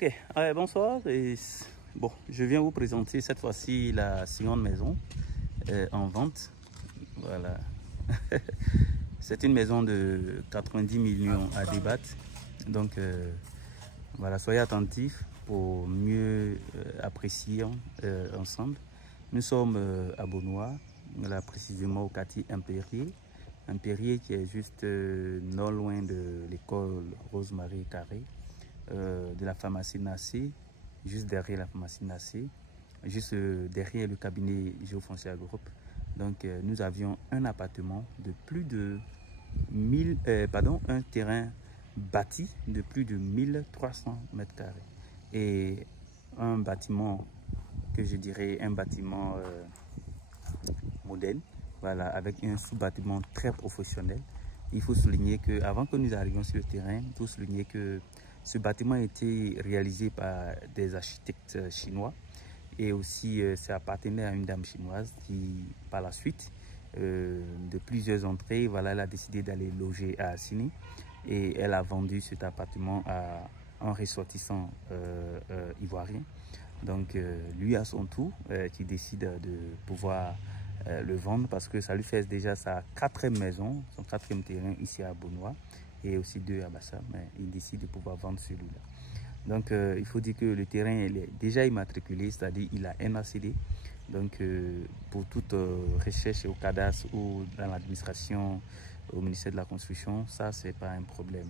Ok, bonsoir. Bon, je viens vous présenter cette fois-ci la seconde maison en vente. Voilà. C'est une maison de 90 millions à débattre. Donc, voilà, soyez attentifs pour mieux apprécier ensemble. Nous sommes à Beaunois, là précisément au quartier Impérier. Impérier qui est juste non loin de l'école Rosemary Carré, de la pharmacie Nassé, juste derrière la pharmacie Nassé, juste derrière le cabinet Géofoncier Group. Donc nous avions un appartement de plus de 1000, un terrain bâti de plus de 1300 mètres carrés et un bâtiment que je dirais un bâtiment moderne, voilà, avec un sous-bâtiment très professionnel. Il faut souligner que avant que nous arrivions sur le terrain, il faut souligner que ce bâtiment a été réalisé par des architectes chinois et aussi ça appartenait à une dame chinoise qui, par la suite de plusieurs entrées, voilà, elle a décidé d'aller loger à Assini et elle a vendu cet appartement à un ressortissant ivoirien. Donc lui à son tour qui décide de pouvoir le vendre parce que ça lui fait déjà sa quatrième maison, son quatrième terrain ici à Beaunois et aussi deux à Bassam, mais il décide de pouvoir vendre celui-là. Donc il faut dire que le terrain il est déjà immatriculé, c'est-à-dire il a NACD. Donc pour toute recherche au cadastre ou dans l'administration, au ministère de la Construction, ça c'est pas un problème.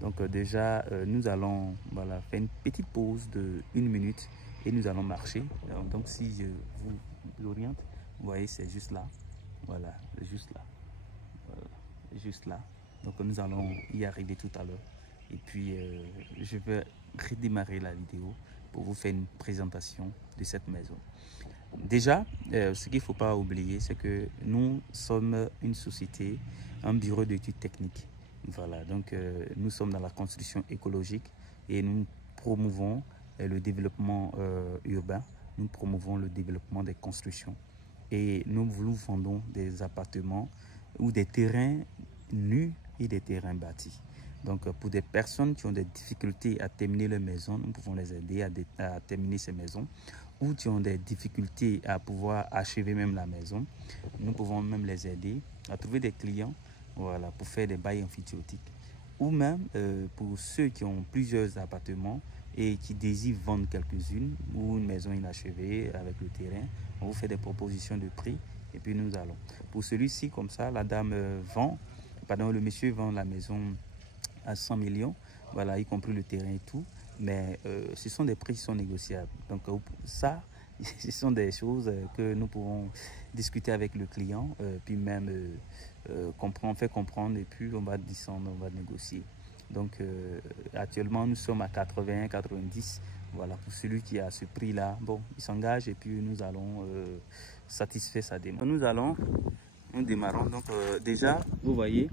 Donc déjà nous allons voilà, faire une petite pause de 1 minute et nous allons marcher. Donc si je vous oriente, vous voyez c'est juste là, voilà, juste là, voilà, juste là. Donc nous allons y arriver tout à l'heure. Et puis je vais redémarrer la vidéo pour vous faire une présentation de cette maison. Déjà, ce qu'il ne faut pas oublier, c'est que nous sommes une société, un bureau d'études techniques. Voilà, donc nous sommes dans la construction écologique et nous promouvons le développement urbain, nous promouvons le développement des constructions et nous vendons des appartements ou des terrains nus et des terrains bâtis. Donc pour des personnes qui ont des difficultés à terminer leur maison, nous pouvons les aider à terminer ces maisons, ou qui ont des difficultés à pouvoir achever même la maison, nous pouvons même les aider à trouver des clients, voilà, pour faire des bails emphytéotiques. Ou même pour ceux qui ont plusieurs appartements et qui désirent vendre quelques-unes ou une maison inachevée avec le terrain, on vous fait des propositions de prix et puis nous allons. Pour celui-ci, comme ça, la dame le monsieur vend la maison à 100 millions, voilà, y compris le terrain et tout, mais ce sont des prix qui sont négociables. Donc ça, ce sont des choses que nous pouvons discuter avec le client, puis même faire comprendre et puis on va descendre, on va négocier. Donc actuellement nous sommes à 80, 90, voilà, pour celui qui a ce prix là, bon, il s'engage et puis nous allons satisfaire sa demande. Nous démarrons, donc déjà vous voyez,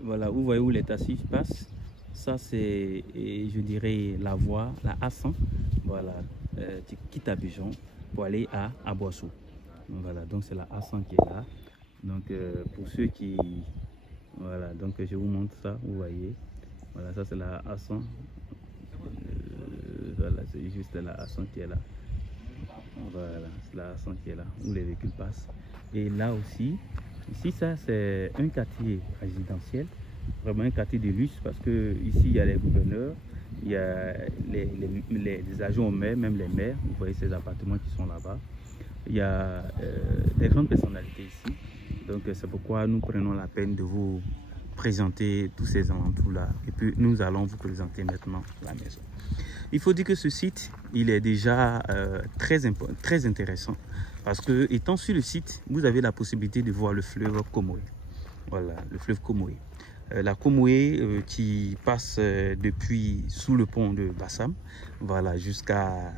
voilà, vous voyez où les taxis passent. Ça c'est, je dirais, la voie, la A100, voilà, tu quittes Abidjan pour aller à Boissou. Voilà, donc c'est la A100 qui est là. Donc pour ceux qui, voilà, donc je vous montre ça, vous voyez, voilà, ça c'est la A100, voilà, c'est juste la A100 qui est là. Voilà, c'est la A100 qui est là, où les véhicules passent. Et là aussi, ici ça c'est un quartier résidentiel, vraiment un quartier de luxe parce que ici il y a les gouverneurs, il y a les agents au maire, même les maires, vous voyez ces appartements qui sont là-bas. Il y a des grandes personnalités ici, donc c'est pourquoi nous prenons la peine de vous présenter tous ces alentours-là. Et puis nous allons vous présenter maintenant la maison. Il faut dire que ce site, il est déjà très intéressant parce que étant sur le site, vous avez la possibilité de voir le fleuve Comoé. Voilà, le fleuve Comoé. La Comoé qui passe depuis sous le pont de Bassam, voilà, jusqu'à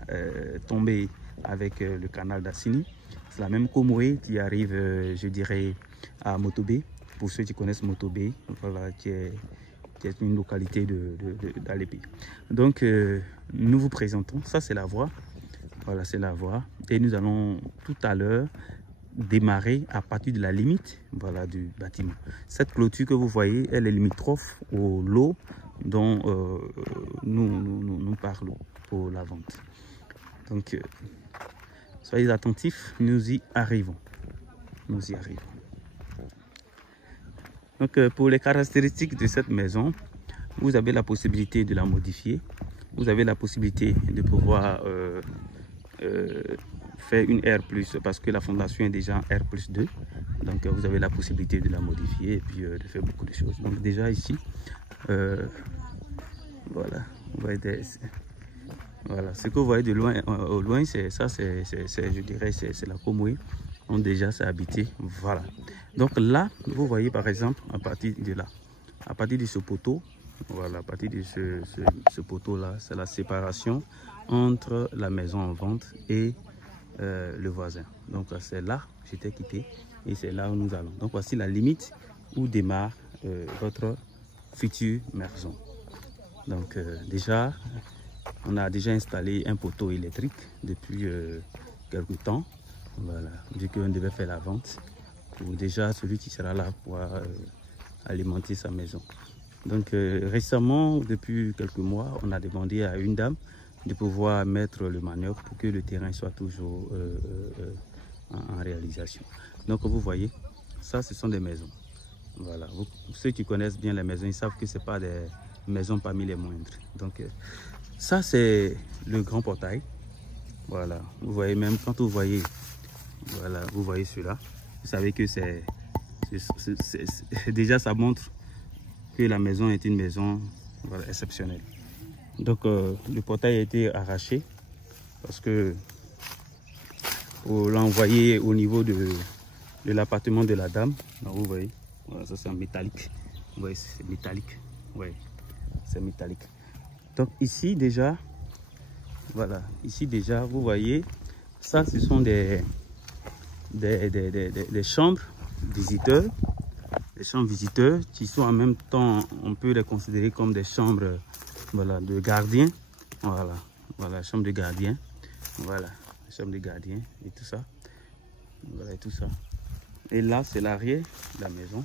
tomber avec le canal d'Assini. C'est la même Comoé qui arrive, je dirais, à Motobé, pour ceux qui connaissent Motobé, voilà, qui est une localité d'Alépé. Donc, nous vous présentons, ça c'est la voie, voilà, c'est la voie, et nous allons tout à l'heure démarrer à partir de la limite, voilà, du bâtiment. Cette clôture que vous voyez, elle est limitrophe au lot dont nous parlons pour la vente. Donc, soyez attentifs, nous y arrivons. Nous y arrivons. Donc, pour les caractéristiques de cette maison, vous avez la possibilité de la modifier. Vous avez la possibilité de pouvoir faire une R+, parce que la fondation est déjà R+2. Donc, vous avez la possibilité de la modifier et puis de faire beaucoup de choses. Donc, déjà ici, voilà, vous voyez voilà, ce que vous voyez de loin, au loin, c'est ça, je dirais, c'est la Komoé. Donc déjà, c'est habité, voilà. Donc là, vous voyez par exemple, à partir de là, à partir de ce poteau, voilà, à partir de ce poteau-là, c'est la séparation entre la maison en vente et le voisin. Donc c'est là que j'étais quitté et c'est là où nous allons. Donc voici la limite où démarre votre future maison. Donc déjà, on a déjà installé un poteau électrique depuis quelque temps. Voilà, vu qu'on devait faire la vente pour déjà celui qui sera là pour alimenter sa maison. Donc récemment, depuis quelques mois, on a demandé à une dame de pouvoir mettre le manioc pour que le terrain soit toujours en réalisation. Donc vous voyez, ça ce sont des maisons. Voilà, ceux qui connaissent bien les maisons, ils savent que ce n'est pas des maisons parmi les moindres. Donc ça c'est le grand portail. Voilà, vous voyez, même quand vous voyez, voilà, vous voyez cela, vous savez que déjà ça montre que la maison est une maison, voilà, exceptionnelle. Donc le portail a été arraché parce que on l'a envoyé au niveau de l'appartement de la dame. Donc, vous voyez, voilà, ça c'est en métallique. Vous voyez, c'est métallique. Oui, c'est métallique. Donc ici déjà, voilà, ici déjà, vous voyez, ça ce sont des chambres visiteurs. Des chambres visiteurs qui sont en même temps, on peut les considérer comme des chambres, voilà, de gardiens. Voilà, voilà, chambre de gardien. Voilà, chambre de gardien et tout ça. Voilà, et tout ça. Et là, c'est l'arrière de la maison.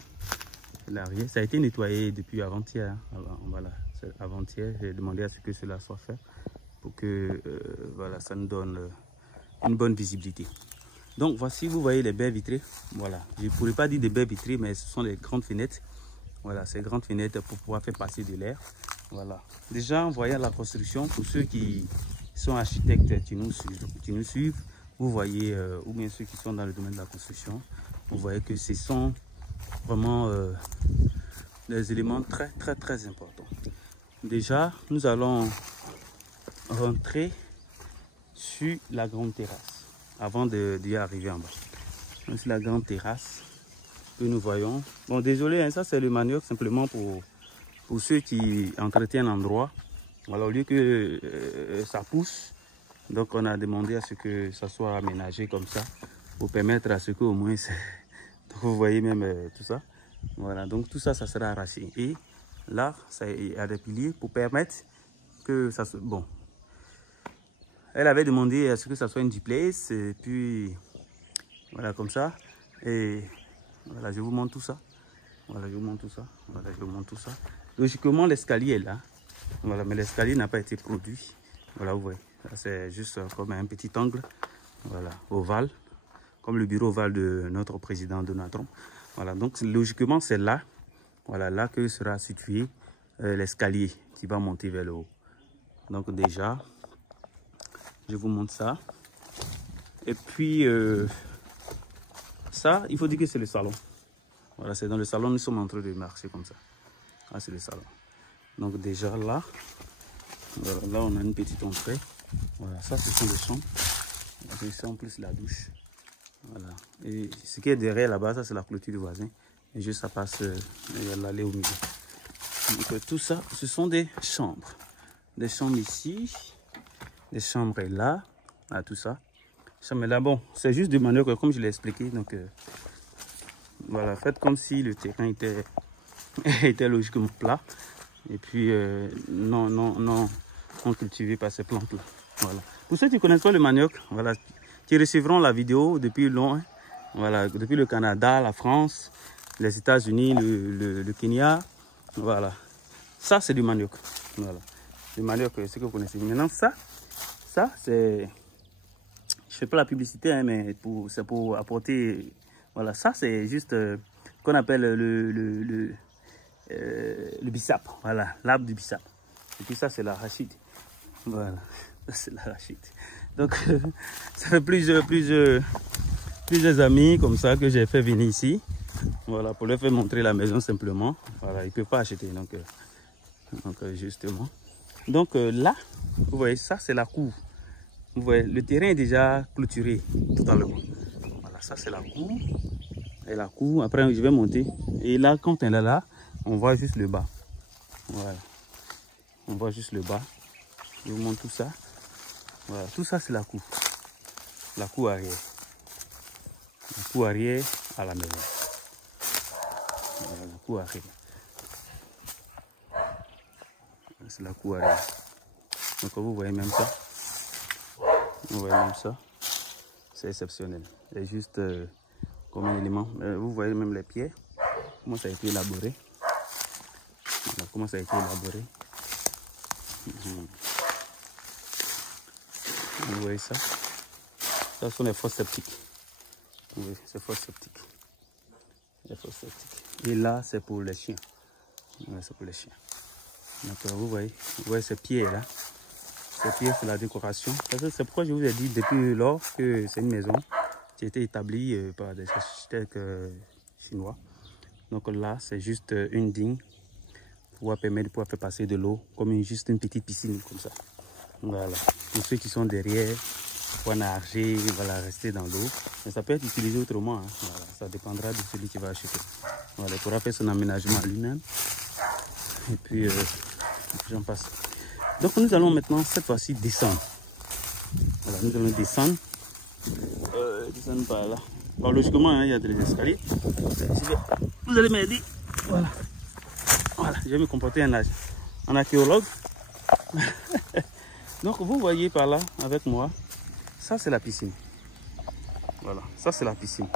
L'arrière, ça a été nettoyé depuis avant-hier. Voilà, avant-hier, j'ai demandé à ce que cela soit fait pour que voilà, ça nous donne une bonne visibilité. Donc voici, vous voyez les baies vitrées. Voilà, je ne pourrais pas dire des baies vitrées, mais ce sont les grandes fenêtres. Voilà, ces grandes fenêtres pour pouvoir faire passer de l'air. Voilà. Déjà, en voyant la construction, pour ceux qui sont architectes qui nous suivent, vous voyez, ou bien ceux qui sont dans le domaine de la construction, vous voyez que ce sont vraiment des éléments très importants. Déjà, nous allons rentrer sur la grande terrasse avant d'y arriver en bas. C'est la grande terrasse que nous voyons. Bon, désolé, hein, ça c'est le manioc simplement pour ceux qui entretiennent l'endroit. Voilà, au lieu que ça pousse, donc on a demandé à ce que ça soit aménagé comme ça pour permettre à ce qu'au moins, donc vous voyez même tout ça. Voilà, donc tout ça, ça sera arraché. Et là, il y a des piliers pour permettre que ça soit bon. Elle avait demandé à ce que ça soit une duplex, et puis voilà, comme ça. Et voilà, je vous montre tout ça. Voilà, je vous montre tout ça. Voilà, je vous montre tout ça. Logiquement, l'escalier est là. Voilà, mais l'escalier n'a pas été produit. Voilà, vous voyez. C'est juste comme un petit angle. Voilà, ovale. Comme le bureau ovale de notre président Donald Trump. Voilà, donc logiquement, c'est là. Voilà, là que sera situé l'escalier qui va monter vers le haut. Donc déjà, je vous montre ça. Et puis, ça, il faut dire que c'est le salon. Voilà, c'est dans le salon, nous sommes en train de marcher comme ça. Ah, c'est le salon. Donc déjà là, voilà, là on a une petite entrée. Voilà, ça ce sont les chambres. C'est en plus la douche. Voilà. Et ce qui est derrière là-bas, ça c'est la clôture du voisin. Et juste ça passe, il y a l'allée au milieu. Donc tout ça, ce sont des chambres. Des chambres ici, des chambres là, ah, tout ça. Mais là, bon, c'est juste du manioc comme je l'ai expliqué. Donc voilà, faites comme si le terrain était logiquement plat. Et puis non cultivé par ces plantes là. Voilà. Pour ceux qui ne connaissent pas le manioc, voilà, qui recevront la vidéo depuis loin, voilà, depuis le Canada, la France, les États-Unis, le Kenya, voilà. Ça c'est du manioc. Voilà. de manioc, ce que vous connaissez. Maintenant, ça c'est... Je fais pas la publicité, hein, mais c'est pour apporter... Voilà, ça c'est juste qu'on appelle le bissap. Voilà, l'arbre du bissap. Et puis ça c'est l'arachide. Voilà, ça c'est l'arachide. Donc ça fait plusieurs amis comme ça que j'ai fait venir ici. Voilà, pour leur faire montrer la maison simplement. Voilà, ils ne peuvent pas acheter. Donc justement. Donc là, vous voyez, ça c'est la cour. Vous voyez, le terrain est déjà clôturé totalement. Voilà, ça c'est la cour. Et la cour, après je vais monter. Et là, quand on est là, on voit juste le bas. Voilà. On voit juste le bas. Je vous montre tout ça. Voilà, tout ça c'est la cour. La cour arrière. La cour arrière à la maison. Voilà, la cour arrière. C'est la cour arrière. Donc vous voyez même ça. Vous voyez même ça. C'est exceptionnel. C'est juste comme un élément. Vous voyez même les pierres. Comment ça a été élaboré. Voilà, comment ça a été élaboré. Vous voyez ça. Ça sont les fosses septiques. Oui, c'est fosses septiques. Les fosses septiques. Et là, c'est pour les chiens. Ouais, c'est pour les chiens. Donc vous voyez ces pierres là. Ces pierres c'est la décoration. C'est pourquoi je vous ai dit depuis lors que c'est une maison qui a été établie par des architectes chinois. Donc là, c'est juste une digue pour permettre de pouvoir faire passer de l'eau comme juste une petite piscine comme ça. Voilà. Pour ceux qui sont derrière, pour nager, voilà, rester dans l'eau. Mais ça peut être utilisé autrement. Hein. Voilà. Ça dépendra de celui qui va acheter. Voilà, il pourra faire son aménagement lui-même. Et puis, j'en passe. Donc, nous allons maintenant, cette fois-ci, descendre. Voilà, nous allons descendre. Descendre par là. Alors, logiquement, hein, il y a des escaliers. Vous allez m'aider. Voilà. Voilà, je vais me comporter en archéologue. Donc, vous voyez par là, avec moi, ça, c'est la piscine. Voilà, ça, c'est la piscine.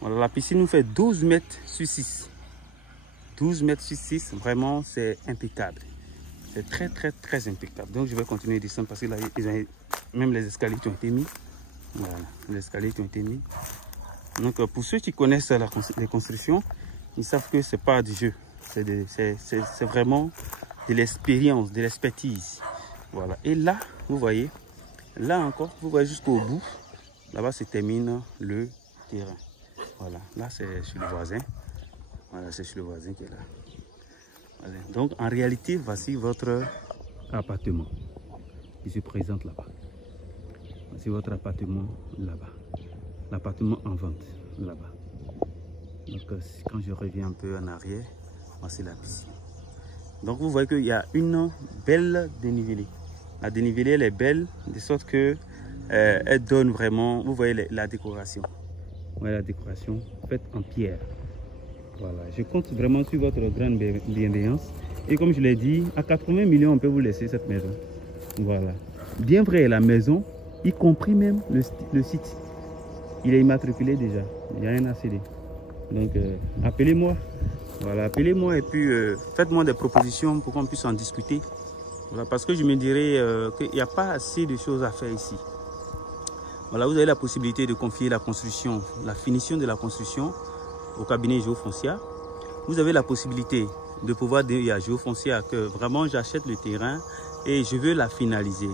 Voilà, la piscine nous fait 12 mètres sur 6. 12 mètres sur 6, vraiment, c'est impeccable. C'est très impeccable. Donc, je vais continuer à descendre parce que là, même les escaliers qui ont été mis. Voilà, les escaliers qui ont été mis. Donc, pour ceux qui connaissent les constructions, ils savent que ce n'est pas du jeu. C'est vraiment de l'expérience, de l'expertise. Voilà. Et là, vous voyez, là encore, vous voyez jusqu'au bout. Là-bas, se termine le terrain. Voilà. Là, c'est chez le voisin. Voilà, c'est chez le voisin qui est là. Voilà. Donc, en réalité, voici votre appartement qui se présente là-bas. Voici votre appartement là-bas. L'appartement en vente là-bas. Donc, quand je reviens un peu en arrière, voici la piscine. Donc, vous voyez qu'il y a une belle dénivelée. La dénivelée, elle est belle, de sorte que elle donne vraiment, vous voyez la décoration. Voilà la décoration faite en pierre. Voilà, je compte vraiment sur votre grande bienveillance. Et comme je l'ai dit, à 80 millions, on peut vous laisser cette maison. Voilà. Bien vrai, la maison, y compris même le site. Il est immatriculé déjà. Il n'y a rien à céder. Donc, appelez-moi. Voilà, appelez-moi et puis faites-moi des propositions pour qu'on puisse en discuter. Voilà, parce que je me dirais qu'il n'y a pas assez de choses à faire ici. Voilà, vous avez la possibilité de confier la construction, la finition de la construction au cabinet Géofoncia. Vous avez la possibilité de pouvoir dire à Géofoncia que vraiment j'achète le terrain et je veux la finaliser.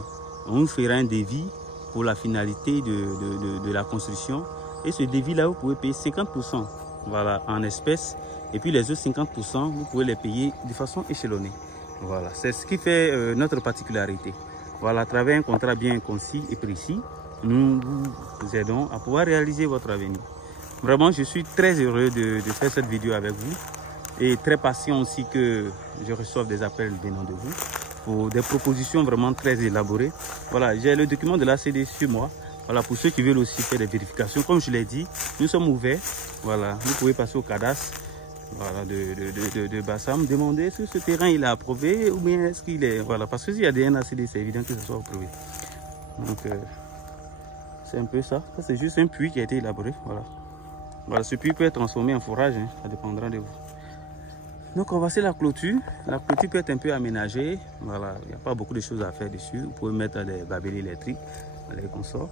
On vous fera un devis pour la finalité de la construction. Et ce devis-là, vous pouvez payer 50% voilà, en espèces. Et puis les autres 50%, vous pouvez les payer de façon échelonnée. Voilà, c'est ce qui fait notre particularité. Voilà, à travers un contrat bien concis et précis, nous vous aidons à pouvoir réaliser votre avenir. Vraiment, je suis très heureux de faire cette vidéo avec vous et très patient aussi que je reçoive des appels venant de vous pour des propositions vraiment très élaborées. Voilà, j'ai le document de l'ACD sur moi. Voilà, pour ceux qui veulent aussi faire des vérifications, comme je l'ai dit, nous sommes ouverts. Voilà, vous pouvez passer au cadastre. Voilà, de Bassam, demander est-ce que ce terrain il est approuvé ou bien est-ce qu'il est... Voilà, parce que s'il y a des NACD, c'est évident que ce soit approuvé. Donc, c'est un peu ça. Ça, c'est juste un puits qui a été élaboré. Voilà. Voilà, ce puits peut être transformé en forage, hein, ça dépendra de vous. Donc on va faire la clôture. La clôture peut être un peu aménagée. Voilà, il n'y a pas beaucoup de choses à faire dessus. Vous pouvez mettre des barbelés électriques, les consorts.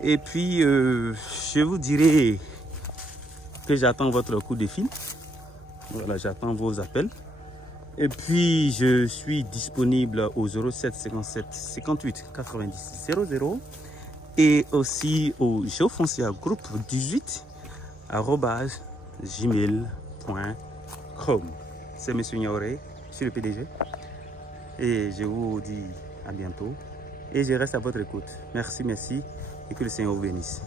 Et puis je vous dirai que j'attends votre coup de fil. Voilà, j'attends vos appels. Et puis je suis disponible au 07 57 58 90 00 et aussi au Geofoncia Group 18 @gmail.com. C'est M. Niaoré, je suis le PDG. Et je vous dis à bientôt. Et je reste à votre écoute. Merci, merci. Et que le Seigneur vous bénisse.